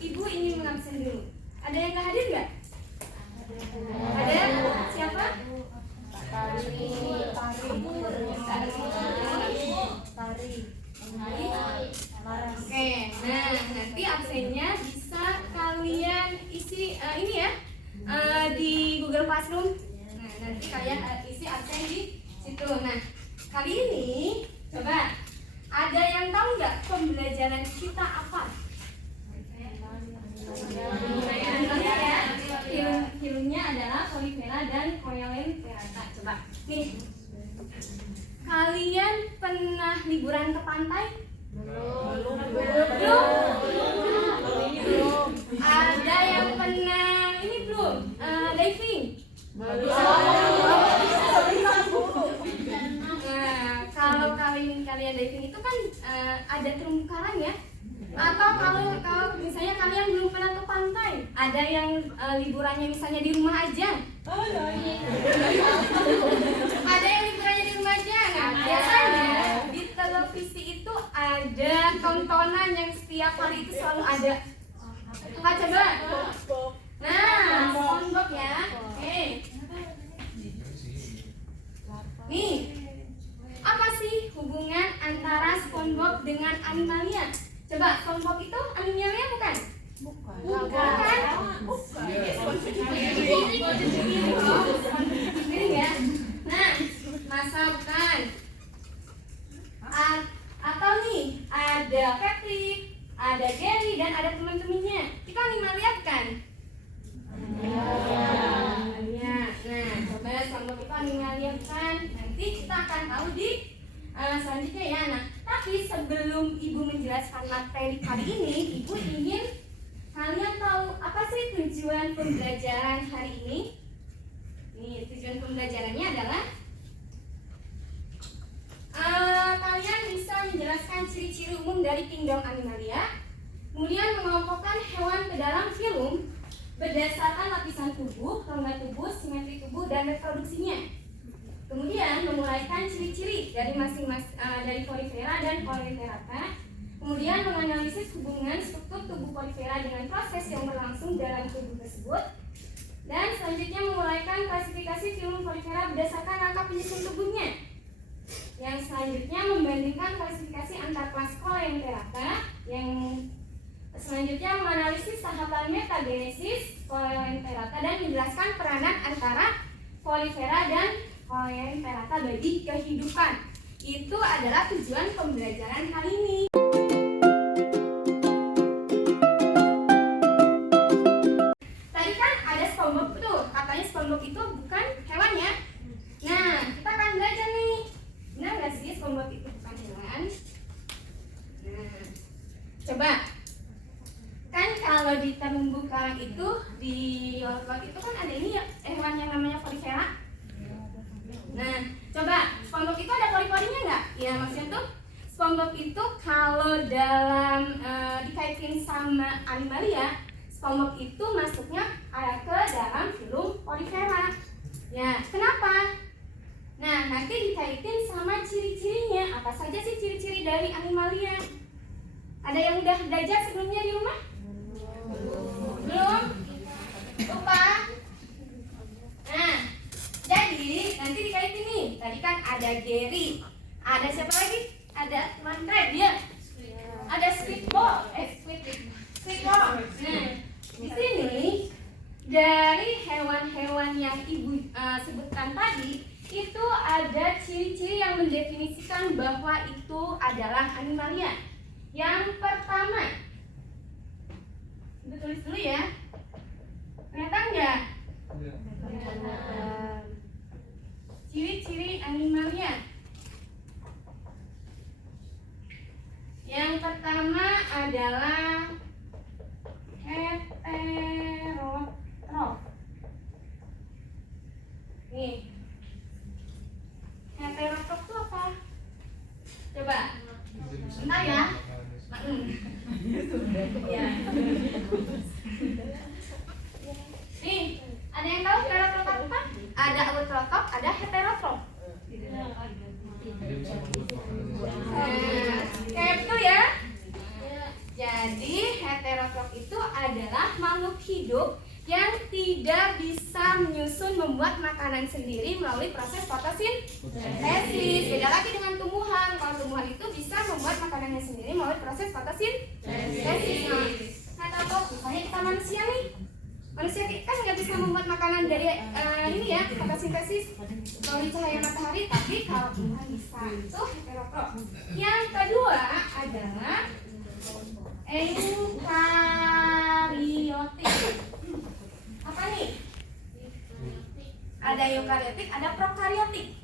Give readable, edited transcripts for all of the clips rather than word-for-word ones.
ibu ingin mengabsen dulu. Ada yang nggak hadir nggak? Ada? Siapa? Oke, nah nanti absennya bisa kalian isi ini ya di Google Classroom. Nah nanti kalian isi absen di situ. Nah kali ini coba ada yang tahu nggak pembelajaran kita apa? Filmnya adalah Polyphera dan Coelenterata. Coba nih, kalian pernah liburan ke pantai? Belum. Ada yang pernah ini belum? Diving? Nah, kalau kalian diving itu kan ada terumbu karang ya? Atau kalau misalnya kalian belum pernah ke pantai, ada yang liburannya misalnya di rumah aja. Ada yang liburannya di rumah aja. Nah, biasanya di televisi itu ada tontonan yang setiap hari itu selalu ada. Coba. Nah, SpongeBob ya. Oke. Nih, apa sih hubungan antara SpongeBob dengan Animalia? Coba, SpongeBob itu Animalia bukan? Bukan. Ini ya. Nah, masa bukan? Atau nih, ada Patrick, ada Gary dan ada teman-temannya. Itu Animalia bukan? Animalia. Nah, coba SpongeBob itu Animalia bukan? Nanti kita akan tahu di selanjutnya ya. Nah, tapi sebelum ibu menjelaskan materi kali ini, ibu ingin kalian tahu apa sih tujuan pembelajaran hari ini? Nih, tujuan pembelajarannya adalah kalian bisa menjelaskan ciri-ciri umum dari kingdom Animalia, kemudian mengelompokkan hewan ke dalam film berdasarkan lapisan tubuh, rongga tubuh, simetri tubuh, dan reproduksinya. Kemudian memulaikan ciri-ciri dari dari Polyphera dan Coelenterata. Kemudian menganalisis hubungan struktur tubuh Polyphera dengan proses yang berlangsung dalam tubuh tersebut. Dan selanjutnya memulaikan klasifikasi film Polyphera berdasarkan rangka penyusun tubuhnya. Yang selanjutnya membandingkan klasifikasi antar kelas Coelenterata. Yang selanjutnya menganalisis tahapan metagenesis Coelenterata dan menjelaskan peranan antara Polyphera dan Coelenterata bagi kehidupan. Itu adalah tujuan pembelajaran kali ini. Tadi kan ada SpongeBob tuh, katanya SpongeBob itu bukan hewan ya. Nah, kita akan belajar nih. Benar nggak sih SpongeBob itu bukan hewan? Nah, coba. Kan kalau di terumbu karang itu, di laut itu kan ada ini ya, hewan yang namanya Polyphera. Nah, coba SpongeBob itu ada pori-porinya nggak? Ya maksudnya tuh SpongeBob itu kalau dalam dikaitin sama Animalia, SpongeBob itu masuknya ke dalam film Polyphera. Ya, kenapa? Nah, nanti dikaitin sama ciri-cirinya. Apa saja sih ciri-ciri dari Animalia? Ada yang udah belajar sebelumnya di rumah? Belum? Lupa? Nah, jadi nanti dikaitin nih. Tadi kan ada Gary, ada siapa lagi? Ada teman Crab ya. Ada Squidward, Squidward. Nah, di sini dari hewan-hewan yang ibu sebutkan tadi itu ada ciri-ciri yang mendefinisikan bahwa itu adalah Animalia. Yang pertama, ibu tulis dulu ya. Kelihatan nggak? Ciri-ciri Animalia. Yang pertama adalah heterotrof. Nih, heterotrof itu apa? Coba, bentar ya. Ya. Nih, ada yang tahu heterotrof apa? Ada autotrof, ada heterotrof. Kayak itu ya. Jadi heterotrof itu adalah makhluk hidup yang tidak bisa menyusun membuat makanan sendiri melalui proses fotosintesis. Beda lagi dengan tumbuhan. Kalau tumbuhan itu bisa membuat makanannya sendiri melalui proses fotosintesis. Nah, kalau misalnya kita manusia nih, manusia kan nggak bisa membuat makanan dari ini ya, fotosintesis melalui cahaya matahari, tapi kalau tumbuhan bisa. Itu heterotrop. Yang kedua adalah eukariotik. Apa nih? Ada eukariotik, ada prokariotik.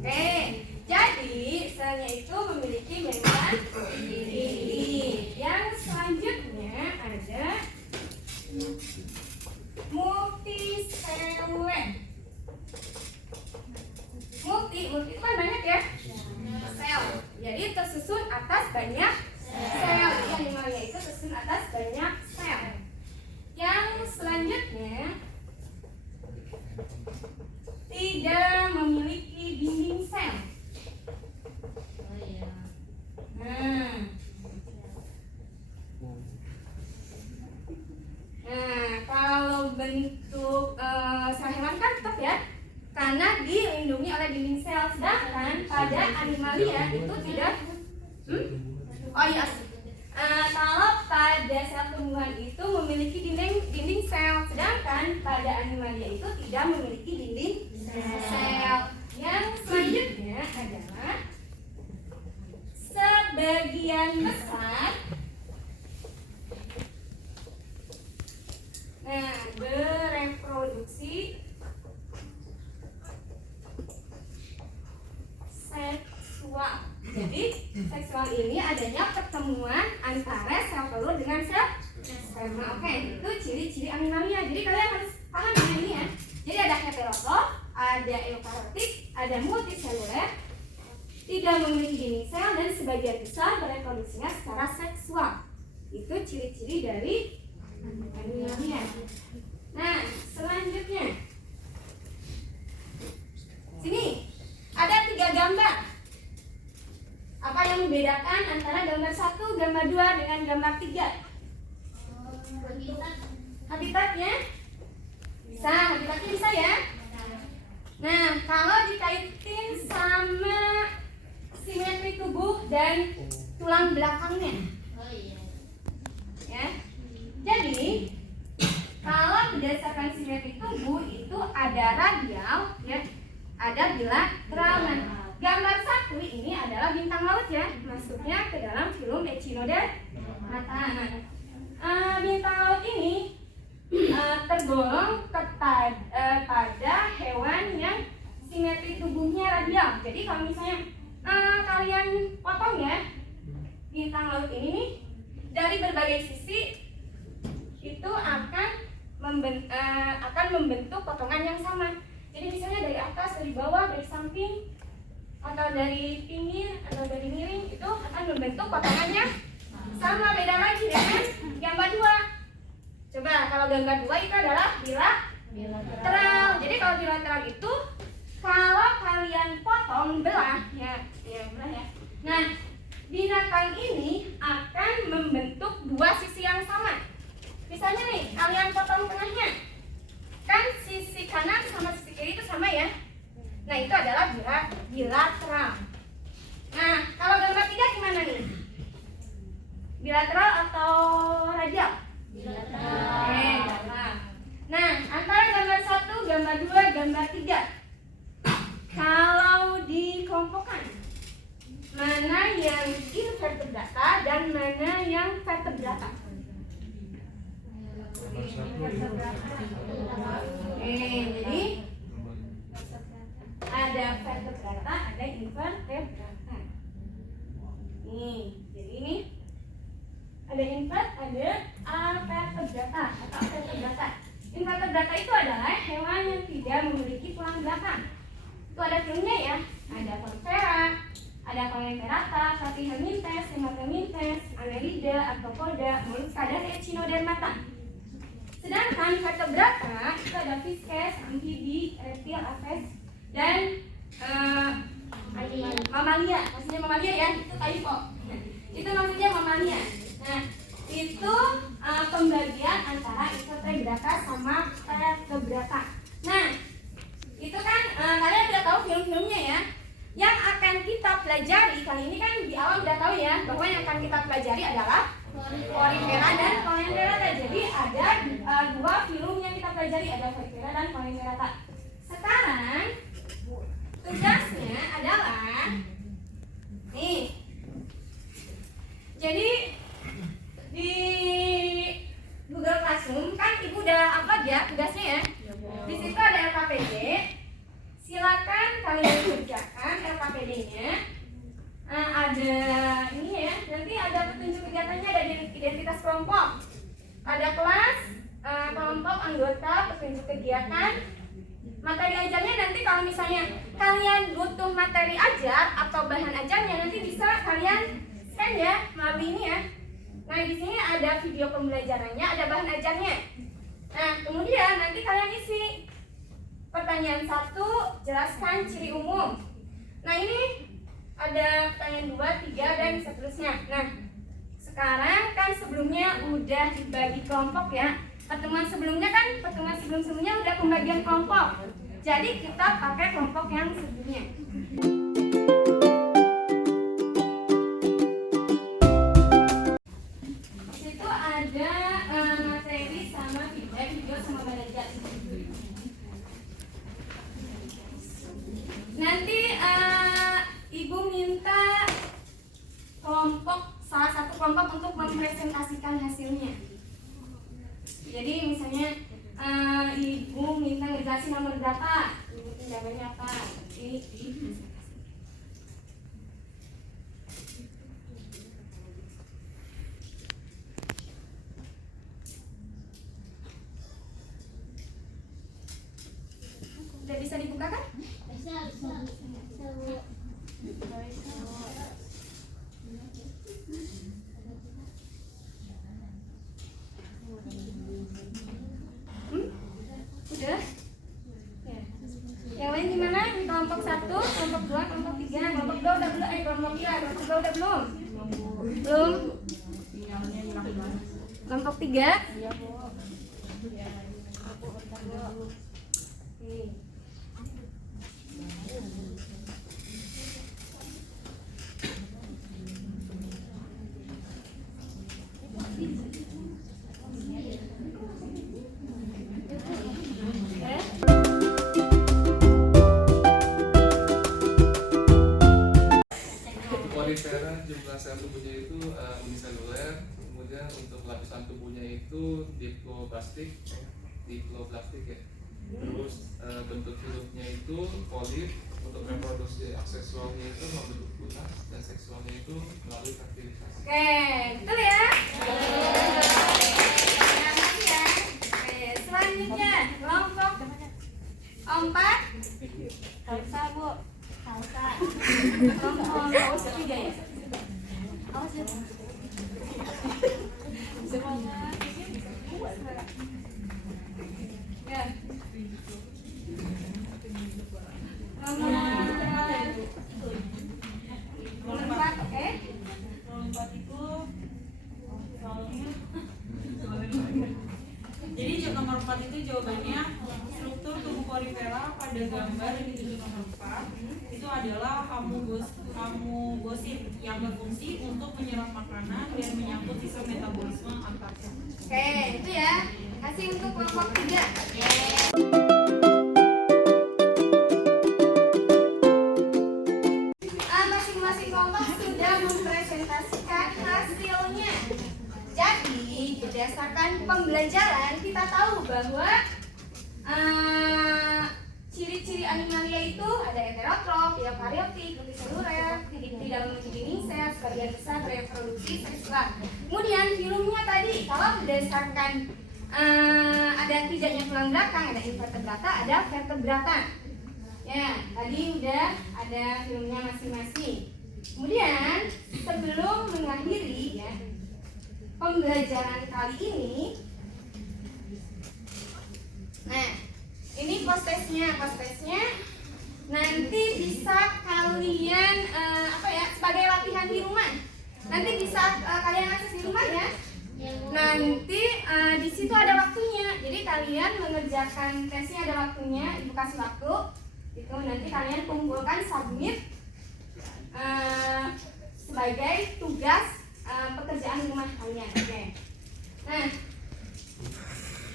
Oke, jadi selnya itu memiliki membran ini. Yang selanjutnya ada multiseluler. Multi itu kan banyak ya, sel. Jadi tersusun atas banyak sel. Jadi animalnya itu tersusun atas banyak sel. Yang selanjutnya tidak memiliki dinding sel. Nah, kalau bentuk sel hewan kan tetap ya, karena dilindungi oleh dinding sel. Sedangkan pada animalia itu tidak. Oh iya. Kalau pada sel tumbuhan itu memiliki dinding sel, sedangkan pada animalia itu tidak memiliki dinding sel. Yang selanjutnya adalah sebagian besar bereproduksi seksual. Jadi seksual ini adanya pertemuan antara sel telur dengan sel sperma. Oke, itu ciri-ciri animalia. Jadi kalian harus paham ini ya. Jadi ada heterotrop, ada eukariotik, ada multiseluler, tidak memiliki dinding sel, dan sebagian besar bereproduksinya secara seksual. Itu ciri-ciri dari animalia. Nah, selanjutnya sini ada 3 gambar. Apa yang membedakan antara gambar 1, gambar 2 dengan gambar 3? Habitatnya? Habitatnya bisa ya? Nah, kalau dikaitin sama simetri tubuh dan tulang belakangnya. Ya. Jadi, kalau berdasarkan simetri tubuh itu ada radial ya, ada bilateral. Gambar 1 ini adalah bintang laut ya, masuknya ke dalam film Echinodermata. Bintang laut ini tergolong pada hewan yang simetri tubuhnya radial. Jadi kalau misalnya kalian potong ya bintang laut ini nih, dari berbagai sisi itu akan membentuk potongan yang sama. Jadi misalnya dari atas, dari bawah, dari samping, atau dari pinggir, atau dari miring, itu akan membentuk potongannya sama. Beda lagi dengan gambar 2. Coba kalau gambar 2 itu adalah bilateral. Jadi kalau bilateral itu kalau kalian potong belah ya belah ya. Nah, binatang ini akan membentuk 2 sisi yang sama. Misalnya nih, kalian potong tengahnya, kan sisi kanan sama sisi kiri itu sama ya. Nah, itu adalah bilateral. Nah, kalau gambar 3 gimana nih? Bilateral atau radial? Bilateral. Bilateral. Nah, antara gambar 1, gambar 2, gambar 3, kalau dikelompokkan, mana yang invertebrata dan mana yang vertebrata? Jadi ada vertebrata, ada invertebrata. Nih, jadi ini ada invert, ada vertebrata atau vertebrata. Invertebrata itu adalah hewan yang tidak memiliki tulang belakang. Itu ada filmnya ya. Ada Porifera, ada Coelenterata, Platyhelminthes, Hematomintes, Annelida, Arthropoda, Mollusca, dan Echinodermata. Sedangkan vertebrata itu ada Fishes, Amfibi, Reptil, Aves, dan mamalia. Maksudnya mamalia ya, itu tadi kok. Itu maksudnya mamalia. Nah, itu pembagian antara invertebrata sama vertebrata. Nah, itu kan kalian udah tahu film-filmnya ya. Yang akan kita pelajari kali ini kan di awal udah tahu ya bahwa yang akan kita pelajari adalah Porifera dan Coelenterata. Jadi ada dua film yang kita pelajari, ada Porifera dan Coelenterata. Sekarang tugasnya adalah nih. Jadi di Google Classroom kan ibu udah upload ya tugasnya ya. Di situ ada LKPD. Silakan kalian kerjakan LKPD-nya. Ada ini ya, nanti ada petunjuk kegiatannya, ada identitas kelompok, ada kelas, kelompok, anggota, petunjuk kegiatan, materi ajarnya. Nanti kalau misalnya kalian butuh materi ajar atau bahan ajarnya, nanti bisa kalian scan ya melalui ini ya. Nah, di sini ada video pembelajarannya, ada bahan ajarnya. Nah, kemudian nanti kalian isi pertanyaan 1, jelaskan ciri umum. Nah, ini ada pertanyaan 2, 3, dan seterusnya. Nah, sekarang kan sebelumnya udah dibagi kelompok ya. Pertemuan sebelumnya udah pembagian kelompok. Jadi kita pakai kelompok yang sebelumnya. Situ ada materi sama video sama belajar. Nanti ibu minta salah satu kelompok untuk mempresentasikan hasilnya. Jadi misalnya ibu minta ngejelasin nomor berapa, ibu jawabannya apa? Ini. Udah bisa dibuka kan? Udah? Ya. Yang lain gimana? Kelompok 1, kelompok 2, kelompok 3, kelompok 2 udah belum? Kelompok 2 udah belum? Belum? Kelompok 3? Porifera jumlah sel tubuhnya itu uniseluler, kemudian untuk lapisan tubuhnya itu diploblastik ya. Terus bentuk hidupnya itu polip, untuk reproduksi seksualnya itu membentuk tunas, dan seksualnya itu melalui fertilisasi. Oke, betul ya? Ya. Oke, selanjutnya kelompok 4. Salsa, Bu. Salsa. Kelompok 3 ya? Awas ya. Ya. Nomor 4, oke? Nomor 4 itu jadi nomor 4 itu jawabannya struktur tubuh porifera pada gambar di tujuh nomor 4 itu adalah hamugosit yang berfungsi untuk menyerap makanan dan menyangkut sistem metabolisme antar sel. Oke, itu ya. Kasih untuk kelompok 3. Masing-masing kelompok sudah mempresentasikan hasilnya. Jadi, berdasarkan pembelajaran kita tahu bahwa ciri-ciri animalia itu ada heterotrof, eukariotik, multiseluler, tidak memiliki dinding sel, sebagian besar reproduksi seksual. Kemudian filmnya tadi, kalau berdasarkan ada tidaknya tulang belakang, ada invertebrata, ada vertebrata. Ya, tadi udah ada filmnya masing-masing. Kemudian sebelum mengakhiri ya pembelajaran kali ini, nah ini postesnya nanti bisa kalian sebagai latihan di rumah. Nanti bisa kalian akses di rumah ya. Nah nanti di situ ada waktunya. Jadi kalian mengerjakan tesnya ada waktunya, Ibu kasih waktu. Itu nanti kalian kumpulkan submit sebagai tugas pekerjaan rumah kalian. Oke. Nah,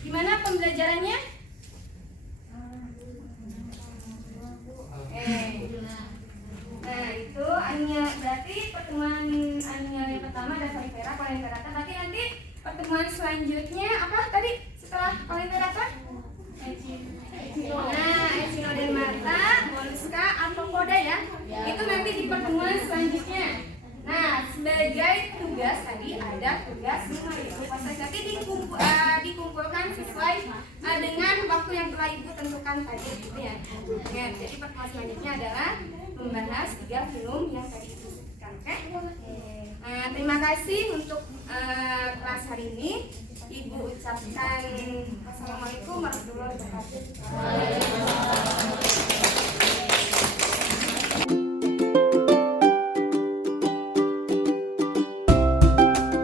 gimana pembelajarannya? Nah itu Ania, berarti pertemuan Ania yang pertama ada Polypera, Coledocerata. Berarti nanti pertemuan selanjutnya apa tadi setelah Coledocerata? Nah, Echinodermata, Mollusca, Arthropoda ya. Itu nanti di pertemuan selanjutnya. Nah, sebagai tugas tadi ada tugas rumah ya. Nanti dikumpulkan sesuai dengan waktu yang telah Ibu tentukan tadi gitu ya. Nah, jadi pertemuan selanjutnya adalah membahas 3 film yang tadi Ibu sebutkan. Oke? Terima kasih untuk kelas hari ini. Ibu ucapkan wassalamualaikum warahmatullahi wabarakatuh.